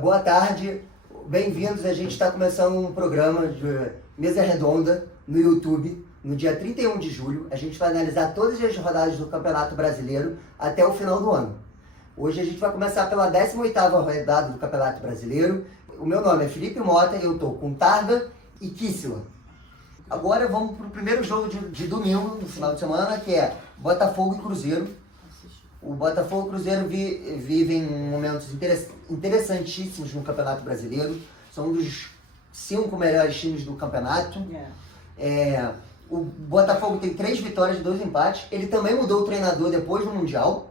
Boa tarde, bem-vindos. A gente está começando um programa de mesa redonda no YouTube. No dia 31 de julho, a gente vai analisar todas as rodadas do Campeonato Brasileiro até o final do ano. Hoje a gente vai começar pela 18ª rodada do Campeonato Brasileiro. O meu nome é Felipe Mota e eu estou com Targa e Kissila. Agora vamos para o primeiro jogo de domingo, no final de semana, que é Botafogo e Cruzeiro. O Botafogo e o Cruzeiro vivem momentos interessantíssimos no Campeonato Brasileiro. São um dos 5 melhores times do campeonato. O Botafogo tem 3 vitórias e 2 empates. Ele também mudou o treinador depois do Mundial.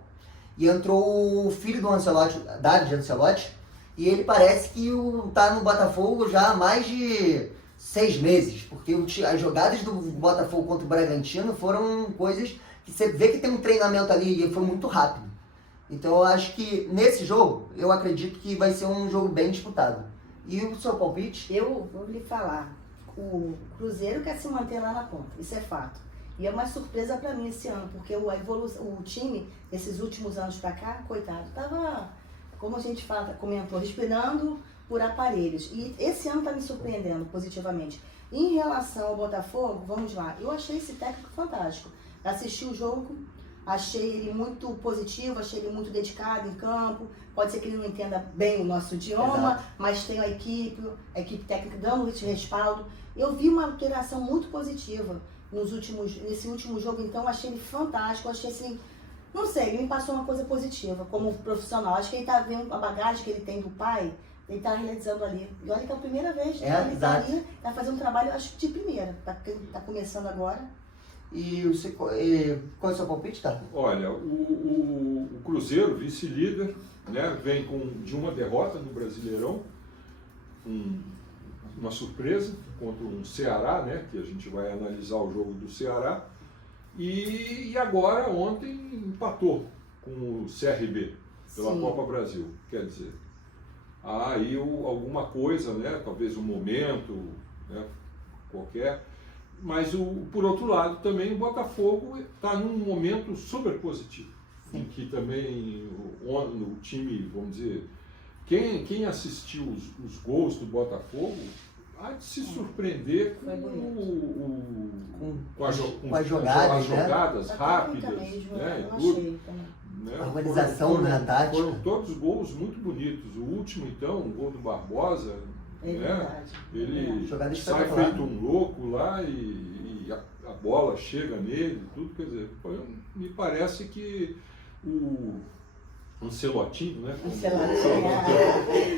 E entrou o filho do Ancelotti, David Ancelotti. E ele parece que está no Botafogo já há mais de 6 meses. Porque as jogadas do Botafogo contra o Bragantino foram coisas que você vê que tem um treinamento ali e foi muito rápido. Então eu acho que nesse jogo, eu acredito que vai ser um jogo bem disputado. E o seu palpite? Eu vou lhe falar. O Cruzeiro quer se manter lá na ponta, isso é fato. E é uma surpresa para mim esse ano, porque o time, nesses últimos anos para cá, coitado, estava, como a gente comentou, respirando por aparelhos. E esse ano está me surpreendendo positivamente. Em relação ao Botafogo, vamos lá, eu achei esse técnico fantástico. Assisti o jogo, achei ele muito positivo, achei ele muito dedicado em campo. Pode ser que ele não entenda bem o nosso idioma, exato, mas tem a equipe técnica dando esse respaldo. Eu vi uma alteração muito positiva nesse último jogo, então achei ele fantástico, achei assim, não sei, ele me passou uma coisa positiva como profissional. Acho que ele está vendo a bagagem que ele tem do pai, ele está realizando ali. E olha que é a primeira vez que ele está ali, está fazendo um trabalho, acho que de primeira, está começando agora. E qual é o seu palpite, tá? Olha, o Cruzeiro, vice-líder, né, vem de uma derrota no Brasileirão, uma surpresa contra um Ceará, né, que a gente vai analisar o jogo do Ceará, e agora ontem empatou com o CRB pela Sim. Copa Brasil. Quer dizer, há aí alguma coisa, né, talvez um momento, né, qualquer. Mas, por outro lado, também o Botafogo está num momento super positivo, em que também o time, vamos dizer, quem assistiu os gols do Botafogo há de se surpreender com as jogadas rápidas, né, e tudo. A organização na tática. Foram todos gols muito bonitos. O último, então, o gol do Barbosa, né? Ele sai feito um louco lá e a bola chega nele, tudo, quer dizer, me parece que o Ancelotinho, né?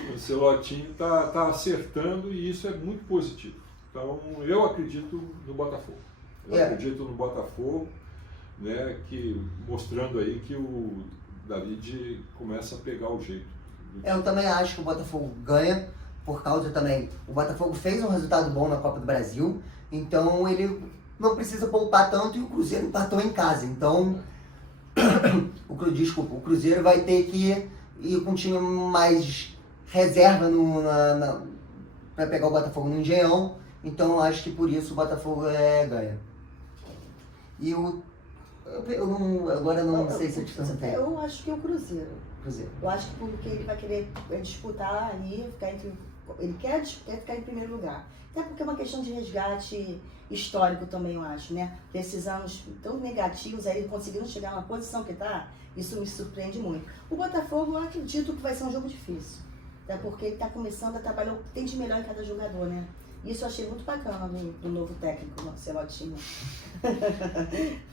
O Ancelotinho está acertando e isso é muito positivo. Então eu acredito no Botafogo. Acredito no Botafogo, né? Mostrando aí que o David começa a pegar o jeito. Eu também acho que o Botafogo ganha. Por causa também, o Botafogo fez um resultado bom na Copa do Brasil, então ele não precisa poupar tanto e o Cruzeiro empatou em casa. Então, o Cruzeiro vai ter que ir com um time mais reserva para pegar o Botafogo no Engenhão. Então, acho que por isso o Botafogo ganha. E agora não sei se eu te perguntei. Eu acho que é o Cruzeiro. Eu acho que porque ele vai querer disputar ali, ele quer ficar em primeiro lugar. Até porque é uma questão de resgate histórico também, eu acho, né? Esses anos tão negativos, aí conseguiram chegar na posição que está, isso me surpreende muito. O Botafogo, eu acredito que vai ser um jogo difícil. Até porque ele está começando a trabalhar o que tem de melhor em cada jogador, né? Isso eu achei muito bacana do novo técnico, o Celotinho.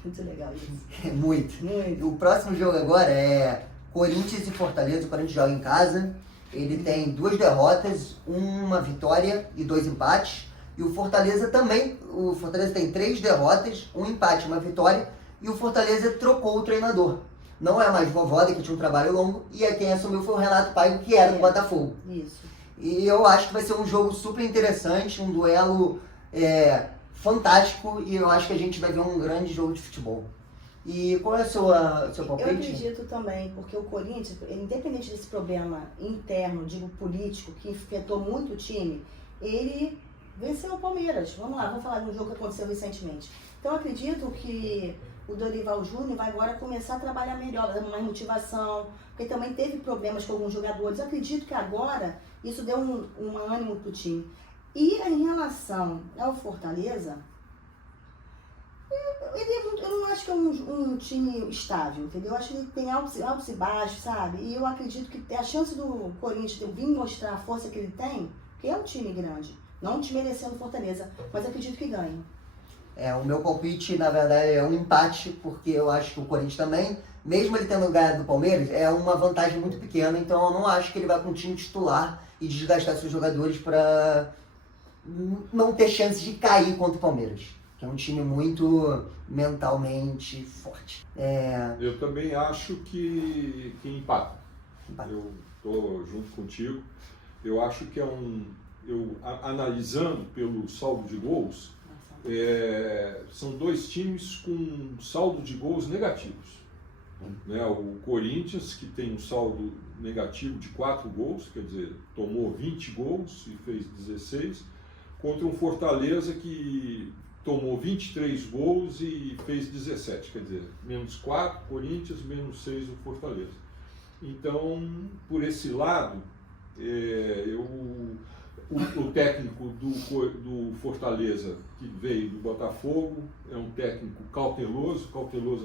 Muito legal isso. Muito. O próximo jogo agora é Corinthians e Fortaleza. O Corinthians joga em casa. Ele tem 2 derrotas, 1 vitória e 2 empates. E o Fortaleza também. O Fortaleza tem 3 derrotas, 1 empate, 1 vitória. E o Fortaleza trocou o treinador. Não é mais Voivoda, que tinha um trabalho longo. E quem assumiu foi o Renato Paiva, que era do Botafogo. Isso. E eu acho que vai ser um jogo super interessante, um duelo fantástico. E eu acho que a gente vai ver um grande jogo de futebol. E qual é o seu palpite? Eu acredito também, porque o Corinthians, independente desse problema interno, digo político, que afetou muito o time, ele venceu o Palmeiras. Vamos lá, vamos falar de um jogo que aconteceu recentemente. Então eu acredito que o Dorival Júnior vai agora começar a trabalhar melhor, dando mais motivação, porque também teve problemas com alguns jogadores. acredito que agora isso deu um ânimo pro time. E em relação ao Fortaleza, eu não acho que é um time estável, entendeu? Eu acho que ele tem altos e baixos, sabe? E eu acredito que a chance do Corinthians vir mostrar a força que ele tem, que é um time grande, não desmerecendo o Fortaleza, mas acredito que ganha. O meu palpite, na verdade, é um empate, porque eu acho que o Corinthians também, mesmo ele tendo ganhado do Palmeiras, é uma vantagem muito pequena, então eu não acho que ele vai com um time titular e desgastar seus jogadores para não ter chance de cair contra o Palmeiras, que é um time muito mentalmente forte. Eu também acho que empata. Empata. Eu estou junto contigo. Eu acho que analisando pelo saldo de gols, são dois times com saldo de gols negativos. Né? O Corinthians, que tem um saldo negativo de 4 gols, quer dizer, tomou 20 gols e fez 16, contra um Fortaleza que tomou 23 gols e fez 17, quer dizer, menos 4 Corinthians, menos 6 o Fortaleza. Então, por esse lado, o técnico do Fortaleza, que veio do Botafogo, é um técnico cauteloso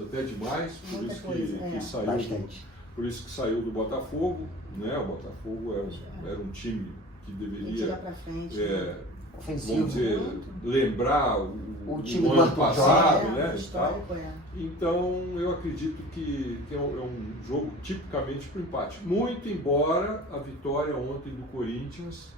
até demais, por isso que saiu Bastante. por isso que saiu do Botafogo, né? O Botafogo era um time que deveria, Ofensivo. vamos dizer, lembrar o time ano passado, né? Histórico, Então eu acredito que é um jogo tipicamente para o empate. Muito embora a vitória ontem do Corinthians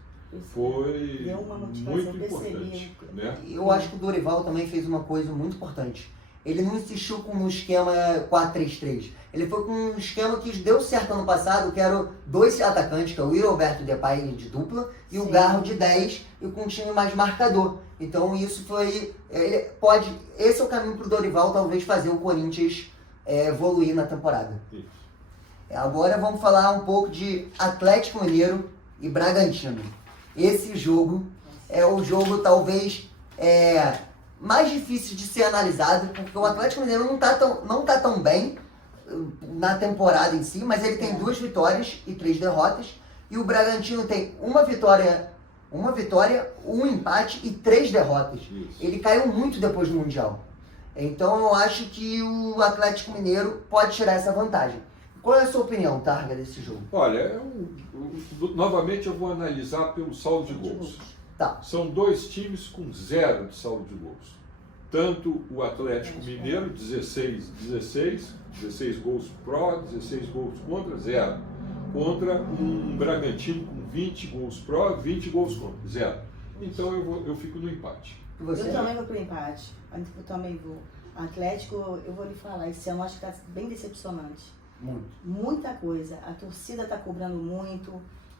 foi deu uma motivação, muito importante, né? Eu acho que o Dorival também fez uma coisa muito importante. Ele não insistiu com um esquema 4-3-3. Ele foi com um esquema que deu certo ano passado, que eram 2 atacantes, que é o Yuri Alberto Depay de dupla, e o Garro de 10, e com um time mais marcador. Então isso foi... esse é o caminho para o Dorival talvez fazer o Corinthians evoluir na temporada. Isso. Agora vamos falar um pouco de Atlético Mineiro e Bragantino. Esse jogo é o jogo talvez mais difícil de ser analisado, porque o Atlético Mineiro não tá tão bem na temporada em si, mas ele tem 2 vitórias e 3 derrotas, e o Bragantino tem uma vitória, um empate e 3 derrotas. Isso. Ele caiu muito depois do Mundial. Então eu acho que o Atlético Mineiro pode tirar essa vantagem. Qual é a sua opinião, Targa, desse jogo? Olha, novamente eu vou analisar pelo saldo de gols. Tá. São 2 times com 0 de saldo de gols. Tanto o Atlético Mineiro, 16 gols pró, 16 gols contra, 0. Contra um Bragantino com 20 gols pró, 20 gols contra, 0. Então eu fico no empate. Eu também vou pro empate. Eu também vou. Atlético, eu vou lhe falar, esse ano eu acho que está bem decepcionante. Muito. Muita coisa. A torcida está cobrando muito.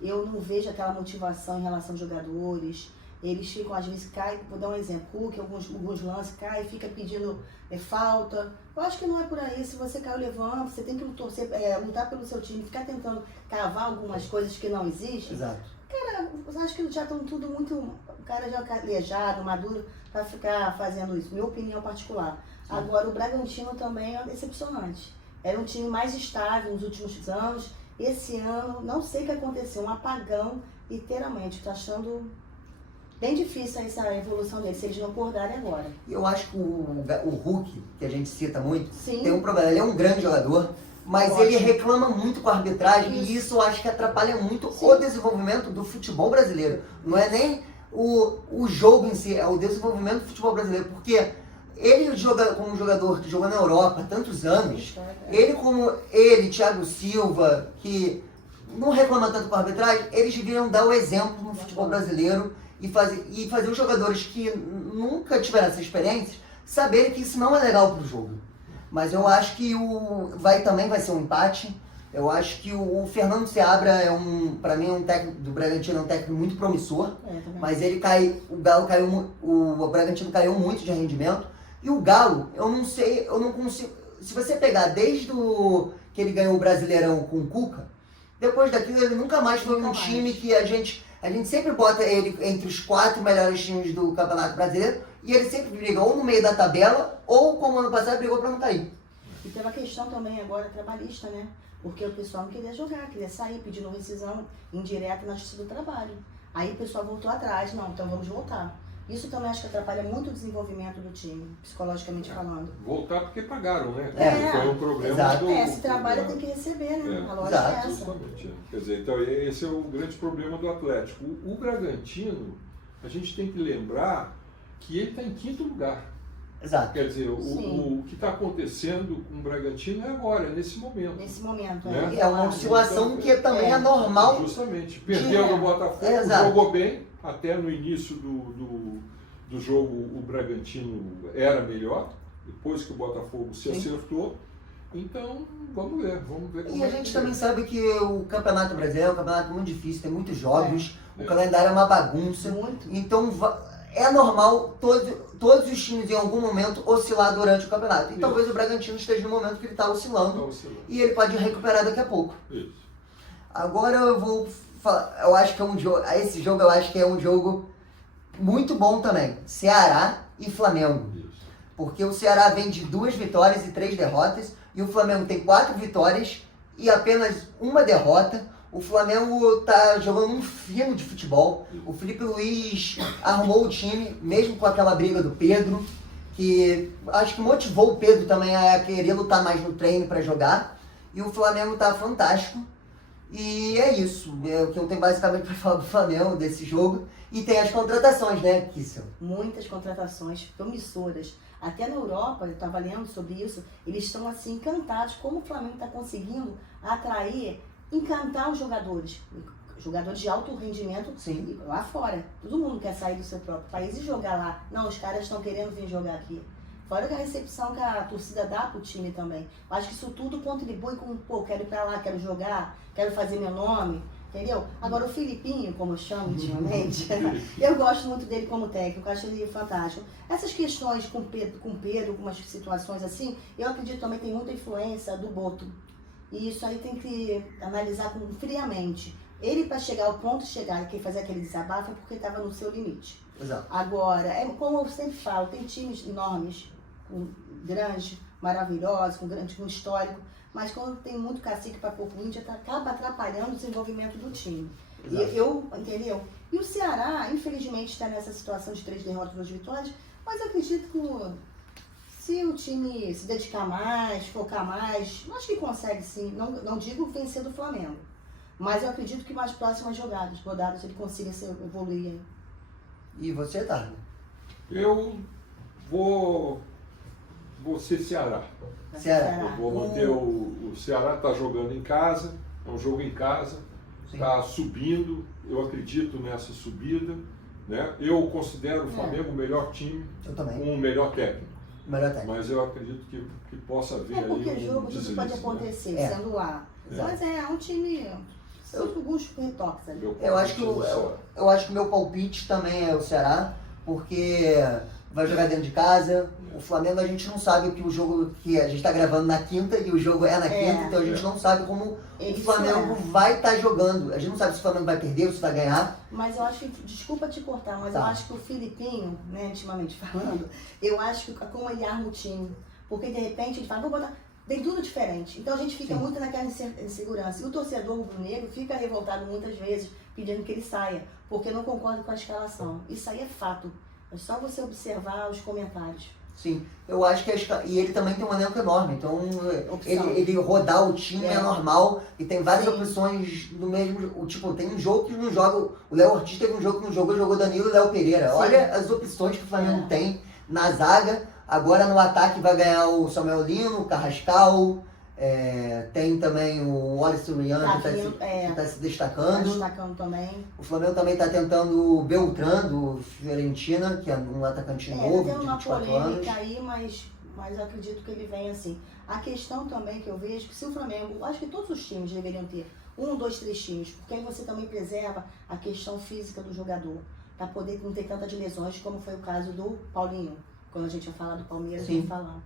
Eu não vejo aquela motivação em relação aos jogadores. Eles ficam, às vezes, caem, vou dar um exemplo, Hulk, alguns lances, cai, fica pedindo falta. Eu acho que não é por aí. Se você caiu, levanta, você tem que torcer, lutar pelo seu time, ficar tentando cavar algumas coisas que não existem. Exato. Cara, eu acho que já estão tudo muito... O cara já calejado, maduro, para ficar fazendo isso. Minha opinião particular. Sim. Agora, o Bragantino também é decepcionante. Era um time mais estável nos últimos anos. Esse ano, não sei o que aconteceu, um apagão, literalmente. Estou achando bem difícil essa evolução deles, se eles não acordarem agora. Eu acho que o Hulk, que a gente cita muito, Sim. tem um problema. Ele é um grande jogador, mas ele reclama muito com a arbitragem e isso eu acho que atrapalha muito o desenvolvimento do futebol brasileiro. Não é nem o jogo em si, é o desenvolvimento do futebol brasileiro, porque ele joga como jogador que jogou na Europa há tantos anos, Thiago Silva, que não reclama tanto com a arbitragem, eles deveriam dar o exemplo no futebol brasileiro e fazer os jogadores que nunca tiveram essa experiência saberem que isso não é legal pro jogo. Mas eu acho que também vai ser um empate. Eu acho que o Fernando Seabra para mim, um técnico do Bragantino, é um técnico muito promissor, mas o Bragantino caiu muito de rendimento. E o Galo, eu não consigo. Se você pegar desde que ele ganhou o Brasileirão com o Cuca, depois daquilo ele nunca mais foi um time que a gente sempre bota ele entre os 4 melhores times do Campeonato Brasileiro e ele sempre briga ou no meio da tabela, ou como ano passado brigou para não cair. E tem uma questão também agora trabalhista, né? Porque o pessoal não queria jogar, queria sair pedindo rescisão indireta na Justiça do Trabalho. Aí o pessoal voltou atrás, não, então vamos voltar. Isso também acho que atrapalha muito o desenvolvimento do time, psicologicamente falando. Voltar porque pagaram, né? É, Foi um problema exato. Se trabalha tem que receber, né? A lógica exato, é essa. Justamente. Quer dizer, então esse é o grande problema do Atlético. O Bragantino, a gente tem que lembrar que ele está em 5º lugar. Exato. Quer dizer, o que está acontecendo com o Bragantino é agora, é nesse momento. Nesse momento, Né? É uma oscilação que também é normal. Justamente. Perdeu no Botafogo, jogou bem, até no início do jogo o Bragantino era melhor, depois que o Botafogo se acertou. Então, vamos ver como E a gente também sabe que o Campeonato Brasileiro é um campeonato muito difícil, tem muitos jogos, o calendário é uma bagunça. Muito. Então é normal todos os times em algum momento oscilar durante o campeonato. E talvez o Bragantino esteja no momento que ele está oscilando e ele pode recuperar daqui a pouco. Isso. Agora eu vou falar, eu acho que é um jogo, esse jogo eu acho que é um jogo muito bom também, Ceará e Flamengo. Isso. Porque o Ceará vem de 2 vitórias e 3 derrotas, e o Flamengo tem 4 vitórias e apenas 1 derrota. O Flamengo tá jogando um fino de futebol. O Felipe Luiz arrumou o time, mesmo com aquela briga do Pedro, que acho que motivou o Pedro também a querer lutar mais no treino para jogar. E o Flamengo tá fantástico. E é isso, é o que eu tenho basicamente para falar do Flamengo, desse jogo. E tem as contratações, né, Kissel? Muitas contratações promissoras. Até na Europa, eu estava lendo sobre isso, eles estão assim encantados como o Flamengo está conseguindo atrair, encantar os jogadores. Jogadores de alto rendimento. Sim. Lá fora. Todo mundo quer sair do seu próprio país e jogar lá. Não, os caras estão querendo vir jogar aqui. Fora a recepção que a torcida dá pro time também. Eu acho que isso tudo contribui com, pô, quero ir pra lá, quero jogar, quero fazer meu nome, entendeu? Agora o Filipinho, como eu chamo intimamente, eu gosto muito dele como técnico, acho ele fantástico. Essas questões com Pedro, algumas situações assim, eu acredito também tem muita influência do Boto. E isso aí tem que analisar friamente. Ele, para chegar ao ponto de chegar e fazer aquele desabafo, é porque estava no seu limite. Exato. Agora, como eu sempre falo, tem times enormes, grandes, maravilhosos, com histórico, mas quando tem muito cacique para pouco índia, acaba atrapalhando o desenvolvimento do time. Entendeu? E o Ceará, infelizmente, está nessa situação de 3 derrotas e 2 vitórias, mas eu acredito que se o time se dedicar mais, focar mais, eu acho que consegue sim. Não digo vencer do Flamengo, mas eu acredito que nas próximas rodadas ele consiga evoluir aí. E você, Tarno? Eu vou ser Ceará. Ceará. Eu vou manter o Ceará está jogando em casa, é um jogo em casa, está subindo, eu acredito nessa subida. Né? Eu considero o Flamengo o melhor time, com o melhor técnico. Mas eu acredito que possa haver aí porque um jogo deslize, tudo pode acontecer, né? sendo lá. Mas é um time, alguns retoques ali. Eu acho que o meu palpite também é o Ceará, porque vai jogar dentro de casa. O Flamengo a gente não sabe que o jogo que a gente está gravando na quinta e o jogo é na quinta, então a gente não sabe como o Flamengo vai estar jogando. A gente não sabe se o Flamengo vai perder ou se vai ganhar. Mas eu acho que, desculpa te cortar, mas eu acho que o Filipinho, né, intimamente falando, eu acho que como ele arma o time, porque de repente ele fala, vou botar, vem tudo diferente. Então a gente fica muito naquela insegurança. E o torcedor rubro-negro fica revoltado muitas vezes, pedindo que ele saia, porque não concorda com a escalação. Isso aí é fato. É só você observar os comentários. Sim, eu acho que e ele também tem um elenco enorme, então ele rodar o time é normal e tem várias opções do mesmo. Tipo, tem um jogo que não joga. O Léo Ortiz teve um jogo que não jogou Danilo e Léo Pereira. Sim. Olha as opções que o Flamengo tem na zaga. Agora no ataque vai ganhar o Samuel Lino, o Carrascal. Tem também o Wallace Rian que está se destacando. Tá destacando também. O Flamengo também está tentando o Beltrán do Fiorentina, que é um atacante novo, tem uma de 24 anos. polêmica aí, mas eu acredito que ele vem assim. A questão também que eu vejo, que se o Flamengo, acho que todos os times deveriam ter 1, 2, 3 times, porque aí você também preserva a questão física do jogador, para poder não ter tantas lesões, como foi o caso do Paulinho. Quando a gente ia falar do Palmeiras, ia falar.